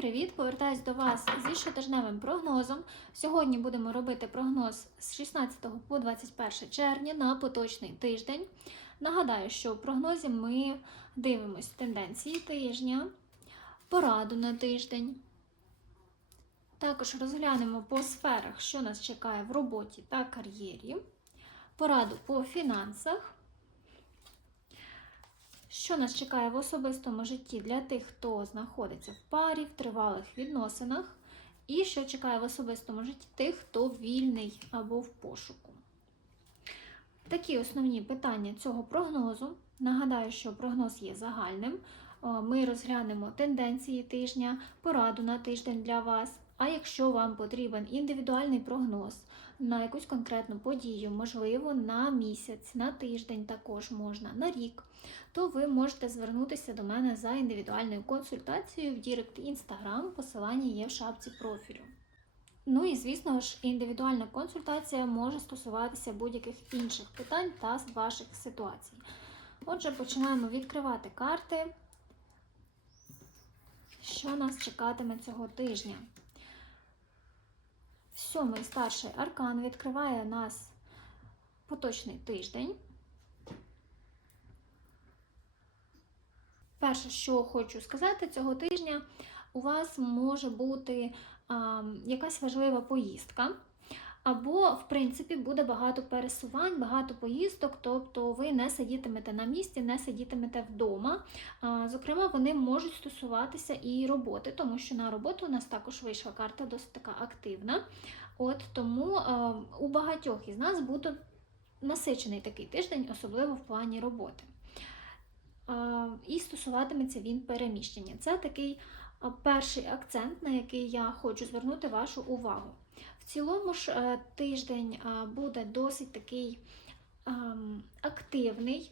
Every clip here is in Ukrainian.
привіт! Повертаюсь до вас зі щотижневим прогнозом. Сьогодні будемо робити прогноз з 16 по 21 червня на поточний тиждень. Нагадаю, що в прогнозі ми дивимось тенденції тижня, пораду на тиждень. Також розглянемо по сферах, що нас чекає в роботі та кар'єрі, пораду по фінансах. Що нас чекає в особистому житті для тих, хто знаходиться в парі, в тривалих відносинах, і що чекає в особистому житті тих, хто вільний або в пошуку. Такі основні питання цього прогнозу. Нагадаю, що прогноз є загальним. Е, Ми розглянемо тенденції тижня, пораду на тиждень для вас. А якщо вам потрібен індивідуальний прогноз на якусь конкретну подію, можливо, на місяць, на тиждень також можна, на рік, то ви можете звернутися до мене за індивідуальною консультацією в Дірект Інстаграм, посилання є в шапці профілю. Ну і звісно ж, індивідуальна консультація може стосуватися будь-яких інших питань та ваших ситуацій. Отже, починаємо відкривати карти. Що нас чекатиме цього тижня? Сьомий старший аркан відкриває нас поточний тиждень. Перше, що хочу сказати, цього тижня у вас може бути а, якась важлива поїздка. Або, в принципі, буде багато пересувань, багато поїздок, тобто ви не сидітимете на місці, не сидітимете вдома. Зокрема, вони можуть стосуватися і роботи, тому що на роботу у нас також вийшла карта досить така активна. От Тому у багатьох із нас буде насичений такий тиждень, особливо в плані роботи. І стосуватиметься він переміщення. Це такий перший акцент, на який я хочу звернути вашу увагу. Цілому ж е, тиждень е, буде досить такий ем, активний,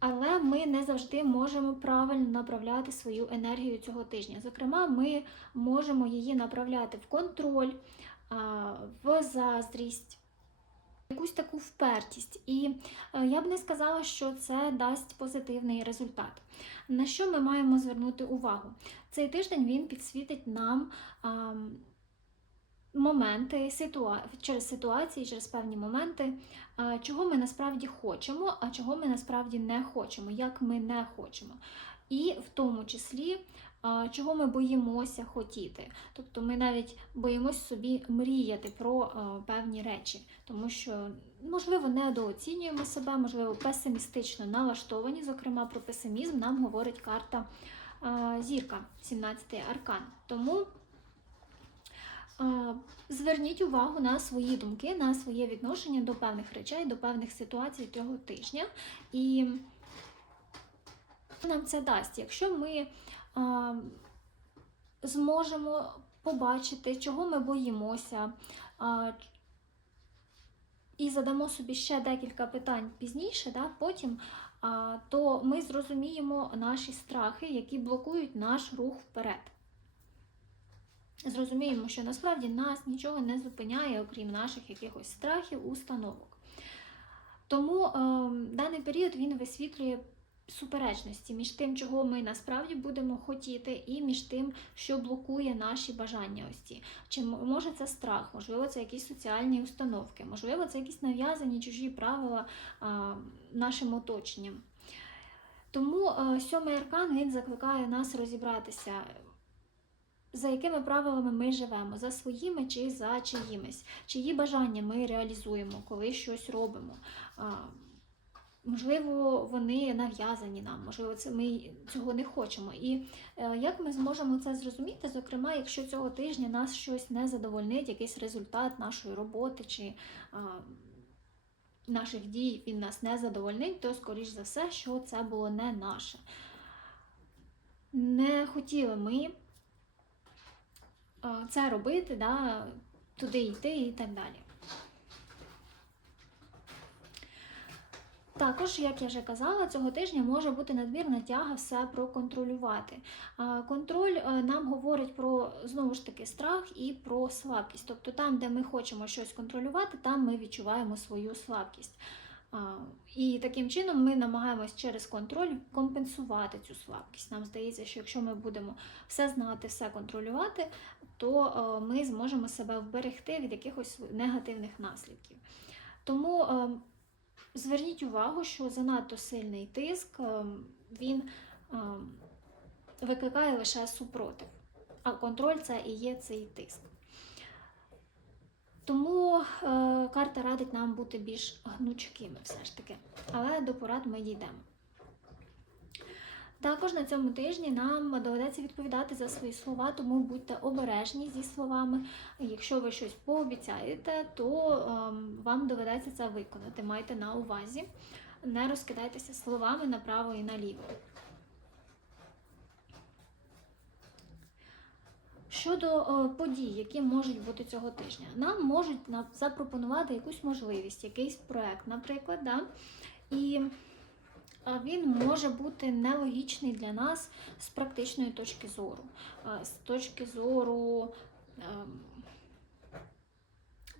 але ми не завжди можемо правильно направляти свою енергію цього тижня. Зокрема, ми можемо її направляти в контроль, е, в заздрість. Якусь таку впертість, і я б не сказала, що це дасть позитивний результат. На що ми маємо звернути увагу? Цей тиждень він підсвітить нам ем, моменти ситуа... через ситуації, через певні моменти, чого ми насправді хочемо, а чого ми насправді не хочемо, як ми не хочемо. І в тому числі, чого ми боїмося хотіти. Тобто ми навіть боїмося собі мріяти про певні речі, тому що, можливо, недооцінюємо себе, можливо, песимістично налаштовані. Зокрема, про песимізм нам говорить карта Зірка, 17-й аркан. Тому. Зверніть увагу на свої думки, на своє відношення до певних речей, до певних ситуацій цього тижня. І нам це дасть, якщо ми а, зможемо побачити, чого ми боїмося, а, і задамо собі ще декілька питань пізніше, да, потім, а, то ми зрозуміємо наші страхи, які блокують наш рух вперед зрозуміємо, що насправді нас нічого не зупиняє, окрім наших якихось страхів, установок. Тому е, даний період він висвітлює суперечності між тим, чого ми насправді будемо хотіти, і між тим, що блокує наші бажання. ось ці. Чи може це страх, можливо, це якісь соціальні установки, можливо, це якісь нав'язані чужі правила е, нашим оточенням. Тому е, сьомий аркан він закликає нас розібратися за якими правилами ми живемо, за своїми чи за чиїмись, чиї бажання ми реалізуємо, коли щось робимо. Можливо, вони нав'язані нам, можливо, це ми цього не хочемо. І е, як ми зможемо це зрозуміти? Зокрема, якщо цього тижня нас щось не задовольнить, якийсь результат нашої роботи чи а, наших дій він нас не задовольнить, то, скоріш за все, що це було не наше. Не хотіли ми це робити, да, туди йти і так далі. Також, як я вже казала, цього тижня може бути надмірна тяга все проконтролювати. Контроль е, нам говорить про знову ж таки страх і про слабкість. Тобто там, де ми хочемо щось контролювати, там ми відчуваємо свою слабкість. І таким чином ми намагаємось через контроль компенсувати цю слабкість. Нам здається, що якщо ми будемо все знати, все контролювати, то е, ми зможемо себе вберегти від якихось негативних наслідків. Тому е, зверніть увагу, що занадто сильний тиск е, він викликає лише супротив, а контроль це і є цей тиск. Тому е, карта радить нам бути більш гнучкими все ж таки, але до порад ми дійдемо. Також на цьому тижні нам доведеться відповідати за свої слова, тому будьте обережні зі словами. Якщо ви щось пообіцяєте, то ем, вам доведеться це виконати. Майте на увазі, не розкидайтеся словами направо і наліво. Щодо е, подій, які можуть бути цього тижня, нам можуть запропонувати якусь можливість, якийсь проект, наприклад, да? і він може бути нелогічний для нас з практичної точки зору, з точки зору ем,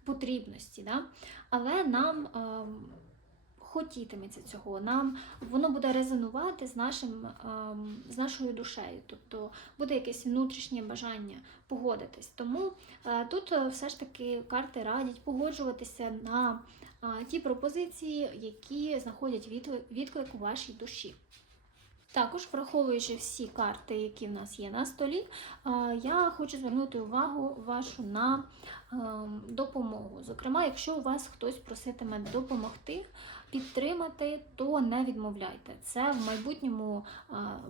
потрібності. Да? Але нам ем, хотітиметься цього, нам воно буде резонувати з, нашим, ем, з нашою душею, тобто буде якесь внутрішнє бажання погодитись. Тому е, тут е, все ж таки карти радять погоджуватися на ті пропозиції, які знаходять відклик у вашій душі. Також, враховуючи всі карти, які в нас є на столі, я хочу звернути увагу вашу на ем, допомогу. Зокрема, якщо у вас хтось проситиме допомогти, підтримати, то не відмовляйте. Це в майбутньому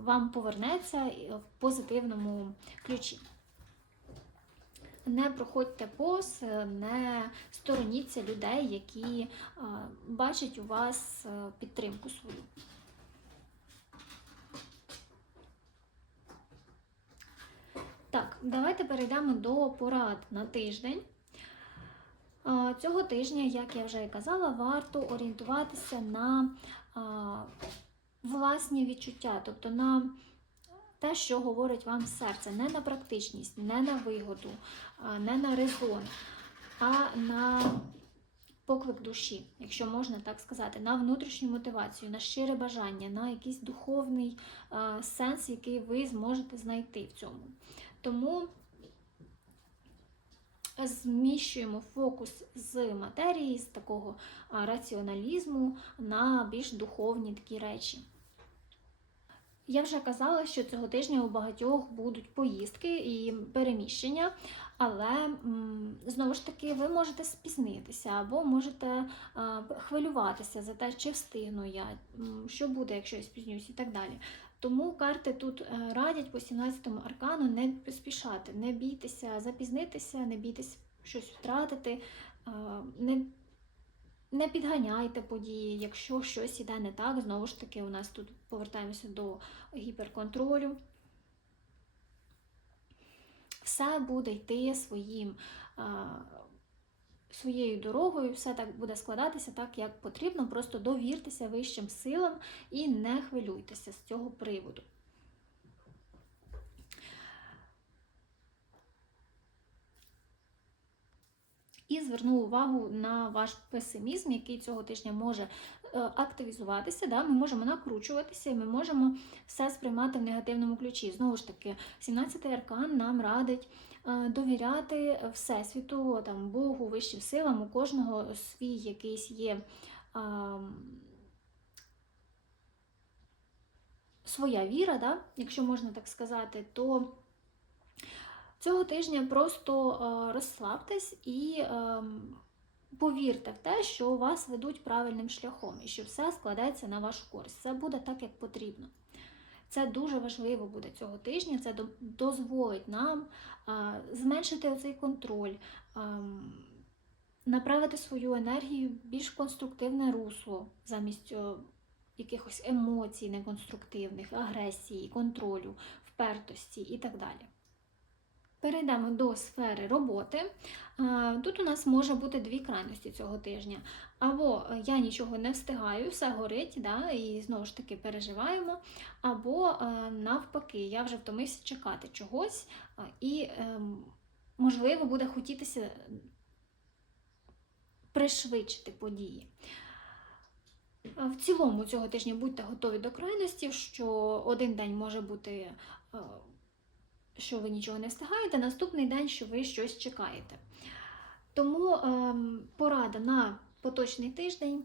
вам повернеться в позитивному ключі. Не проходьте е, не стороніться людей, які е, бачать у вас е, підтримку свою. Так, давайте перейдемо до порад на тиждень. Цього тижня, як я вже і казала, варто орієнтуватися на власні відчуття, тобто на те, що говорить вам серце, не на практичність, не на вигоду, не на резон, а на поклик душі, якщо можна так сказати, на внутрішню мотивацію, на щире бажання, на якийсь духовний сенс, який ви зможете знайти в цьому. Тому зміщуємо фокус з матерії, з такого раціоналізму на більш духовні такі речі. Я вже казала, що цього тижня у багатьох будуть поїздки і переміщення, але знову ж таки ви можете спізнитися або можете хвилюватися за те, чи встигну я, що буде, якщо я спізнюсь і так далі. Тому карти тут е, радять по 17-му аркану не поспішати, не бійтеся запізнитися, не бійтеся щось втратити, не, не підганяйте події, якщо щось іде не так, знову ж таки, у нас тут повертаємося до гіперконтролю. Все буде йти своїм, е, своєю дорогою, все так буде складатися так, як потрібно. Просто довіртеся вищим силам і не хвилюйтеся з цього приводу. І зверну увагу на ваш песимізм, який цього тижня може е, активізуватися. Да? Ми можемо накручуватися і ми можемо все сприймати в негативному ключі. Знову ж таки, 17-й аркан нам радить е, довіряти Всесвіту, там, Богу, вищим силам, у кожного свій якийсь є. а, Своя віра, да? якщо можна так сказати, то цього тижня просто е, розслабтесь і е, повірте в те, що вас ведуть правильним шляхом і що все складається на вашу користь. Це буде так, як потрібно. Це дуже важливо буде цього тижня. Це дозволить нам е, зменшити оцей контроль, направити свою енергію в більш конструктивне русло замість якихось емоцій неконструктивних, агресії, контролю, впертості і так далі. Перейдемо до сфери роботи. Тут у нас може бути дві крайності цього тижня. Або е, я нічого не встигаю, все горить, да, і знову ж таки переживаємо. Або е, навпаки, я вже втомився чекати чогось, і, ем, можливо, буде хотітися пришвидшити події. В цілому цього тижня будьте готові до крайностів, що один день може бути, е, що ви нічого не встигаєте, наступний день, що ви щось чекаєте. Тому ем, порада на поточний тиждень.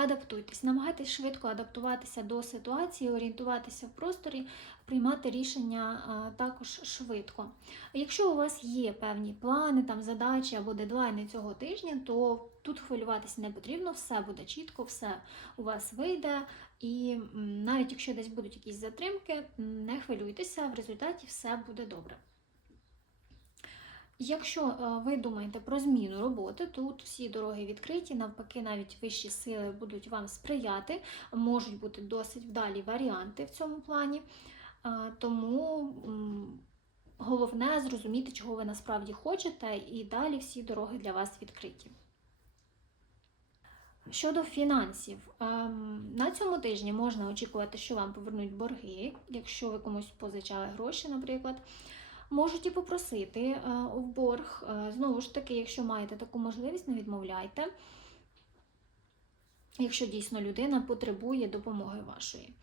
Адаптуйтесь, намагайтесь швидко адаптуватися до ситуації, орієнтуватися в просторі, приймати рішення також швидко. Якщо у вас є певні плани, там задачі або дедлайни цього тижня, то тут хвилюватися не потрібно, все буде чітко, все у вас вийде. І навіть якщо десь будуть якісь затримки, не хвилюйтеся, в результаті все буде добре. Якщо е, ви думаєте про зміну роботи, тут всі дороги відкриті, навпаки, навіть вищі сили будуть вам сприяти, можуть бути досить вдалі варіанти в цьому плані. Е, Тому головне зрозуміти, чого ви насправді хочете, і далі всі дороги для вас відкриті. Щодо фінансів, ем, на цьому тижні можна очікувати, що вам повернуть борги, якщо ви комусь позичали гроші, наприклад. Можуть і попросити е, в борг. Е, Знову ж таки, якщо маєте таку можливість, не відмовляйте, якщо дійсно людина потребує допомоги вашої.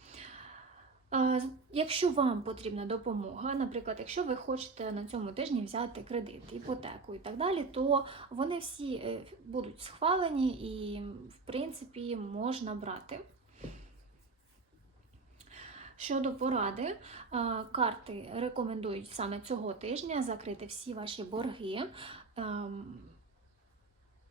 Е, Якщо вам потрібна допомога, наприклад, якщо ви хочете на цьому тижні взяти кредит, іпотеку і так далі, то вони всі будуть схвалені і, в принципі, можна брати. Щодо поради, карти рекомендують саме цього тижня закрити всі ваші борги, ем,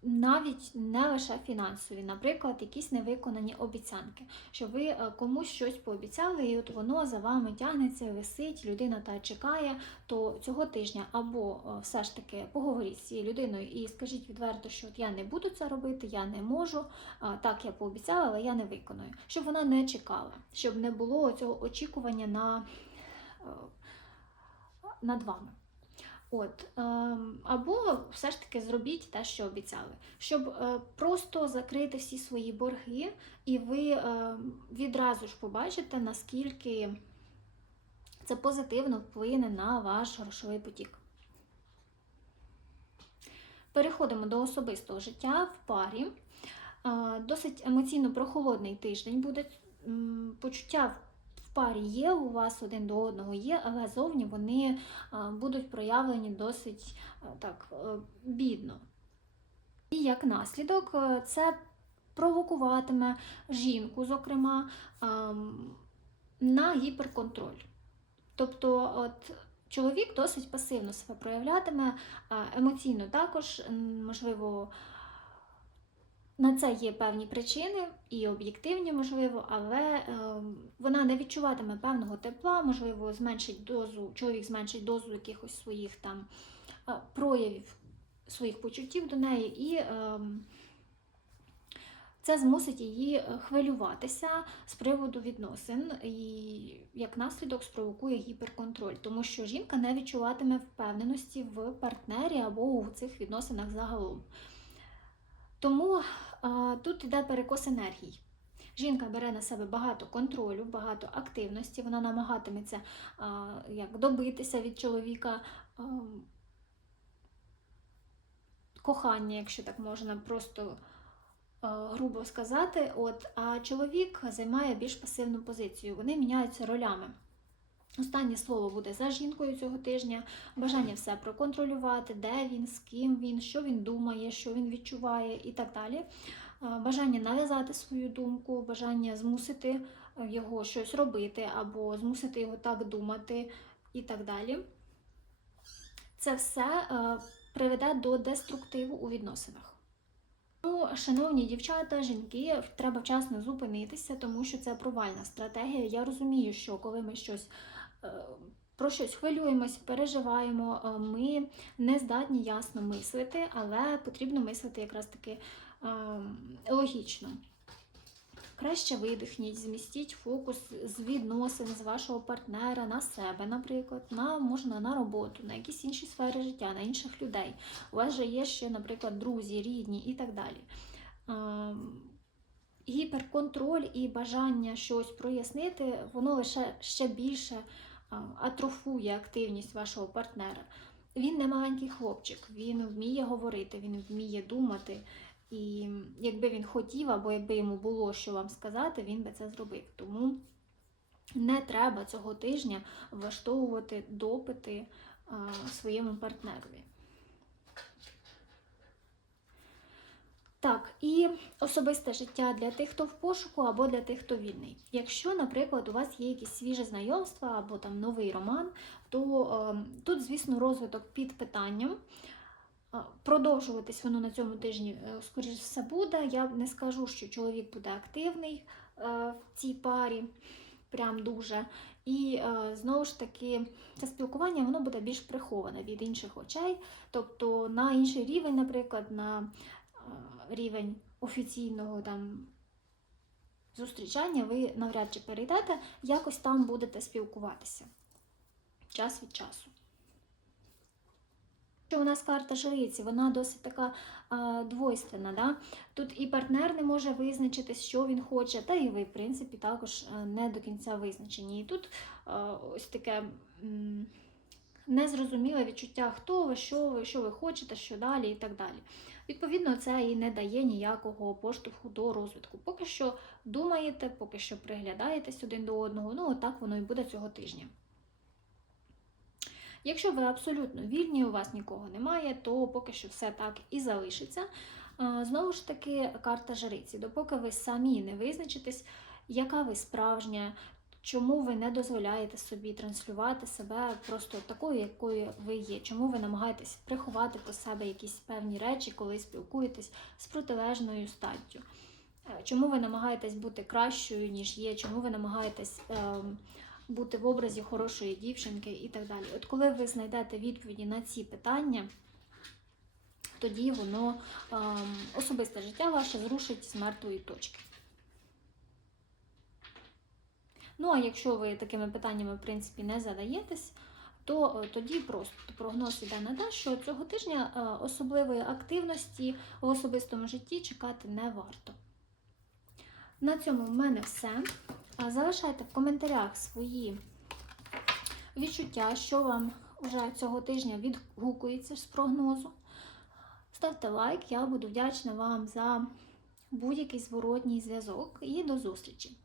навіть не лише фінансові, наприклад, якісь невиконані обіцянки, що ви е, комусь щось пообіцяли, і от воно за вами тягнеться, висить, людина та чекає, то цього тижня або е, все ж таки поговоріть з цією людиною і скажіть відверто, що от я не буду це робити, я не можу. Так, я пообіцяла, але я не виконую. Щоб вона не чекала, щоб не було цього очікування на, е, над вами. От, ем, або все ж таки зробіть те, що обіцяли, щоб е, просто закрити всі свої борги, і ви е, відразу ж побачите, наскільки це позитивно вплине на ваш грошовий потік. Переходимо до особистого життя в парі. Е, Досить емоційно прохолодний тиждень буде. Почуття в парі є, у вас один до одного є, але зовні вони будуть проявлені досить так е, бідно. І як наслідок, е, це провокуватиме жінку, зокрема, на гіперконтроль. Тобто, от чоловік досить пасивно себе проявлятиме, емоційно також, можливо, на це є певні причини і об'єктивні, можливо, але е, вона не відчуватиме певного тепла, можливо, зменшить дозу, чоловік зменшить дозу якихось своїх там е, проявів своїх почуттів до неї, і е, це змусить її е, хвилюватися з приводу відносин, і як наслідок спровокує гіперконтроль, тому що жінка не відчуватиме впевненості в партнері або у цих відносинах загалом. Тому а, тут йде перекос енергій. Жінка бере на себе багато контролю, багато активності, вона намагатиметься а, як добитися від чоловіка а, кохання, якщо так можна просто грубо сказати. От, а чоловік займає більш пасивну позицію. Вони міняються ролями. Останнє слово буде за жінкою цього тижня, бажання все проконтролювати, де він, з ким він, що він думає, що він відчуває і так далі. Бажання нав'язати свою думку, бажання змусити е, його щось робити або змусити його так думати і так далі. Це все е, приведе до деструктиву у відносинах. Ну, шановні дівчата, жінки, треба вчасно зупинитися, тому що це провальна стратегія. Я розумію, що коли ми щось е, про щось хвилюємось, переживаємо, е, ми не здатні ясно мислити, але потрібно мислити якраз таки е, логічно. Краще видихніть, змістіть фокус з відносин з вашого партнера на себе, наприклад, на можна на роботу, на якісь інші сфери життя, на інших людей. У вас же є ще, наприклад, друзі, рідні і так далі. Гіперконтроль і бажання щось прояснити, воно лише ще більше атрофує активність вашого партнера. Він не маленький хлопчик, він вміє говорити, він вміє думати, І якби він хотів, або якби йому було що вам сказати, він би це зробив. Тому не треба цього тижня влаштовувати допити своєму партнерові. Так, і особисте життя для тих, хто в пошуку, або для тих, хто вільний. Якщо, наприклад, у вас є якісь свіже знайомства або там новий роман, то е, тут, звісно, розвиток під питанням. Продовжуватись воно на цьому тижні, е, скоріш все, буде. Я не скажу, що чоловік буде активний е, в цій парі, прям дуже. І е, знову ж таки, це спілкування воно буде більш приховане від інших очей, тобто на інший рівень, наприклад, на рівень офіційного там зустрічання, ви навряд чи перейдете, якось там будете спілкуватися час від часу. Що у нас карта жриці, вона досить така а, двойственна. Да? Тут і партнер не може визначитись, що він хоче, та і ви, в принципі, також не до кінця визначені. І тут а, ось таке м, незрозуміле відчуття, хто ви, що ви, що ви хочете, що далі і так далі. Відповідно, це і не дає ніякого поштовху до розвитку. Поки що думаєте, поки що приглядаєтесь один до одного, ну отак воно і буде цього тижня. Якщо ви абсолютно вільні, у вас нікого немає, то поки що все так і залишиться. Знову ж таки, карта жриці. Допоки ви самі не визначитесь, яка ви справжня, чому ви не дозволяєте собі транслювати себе просто такою, якою ви є, чому ви намагаєтесь приховати про себе якісь певні речі, коли спілкуєтесь з протилежною статтю. Е, Чому ви намагаєтесь бути кращою, ніж є, чому ви намагаєтесь ем, бути в образі хорошої дівчинки і так далі. От коли ви знайдете відповіді на ці питання, тоді воно ем, особисте життя ваше зрушить з мертвої точки. Ну, а якщо ви такими питаннями, в принципі, не задаєтесь, то е, тоді просто прогноз іде на те, що цього тижня е, особливої активності в особистому житті чекати не варто. На цьому в мене все. Залишайте в коментарях свої відчуття, що вам вже цього тижня відгукується з прогнозу. Ставте лайк, я буду вдячна вам за будь-який зворотній зв'язок і до зустрічі!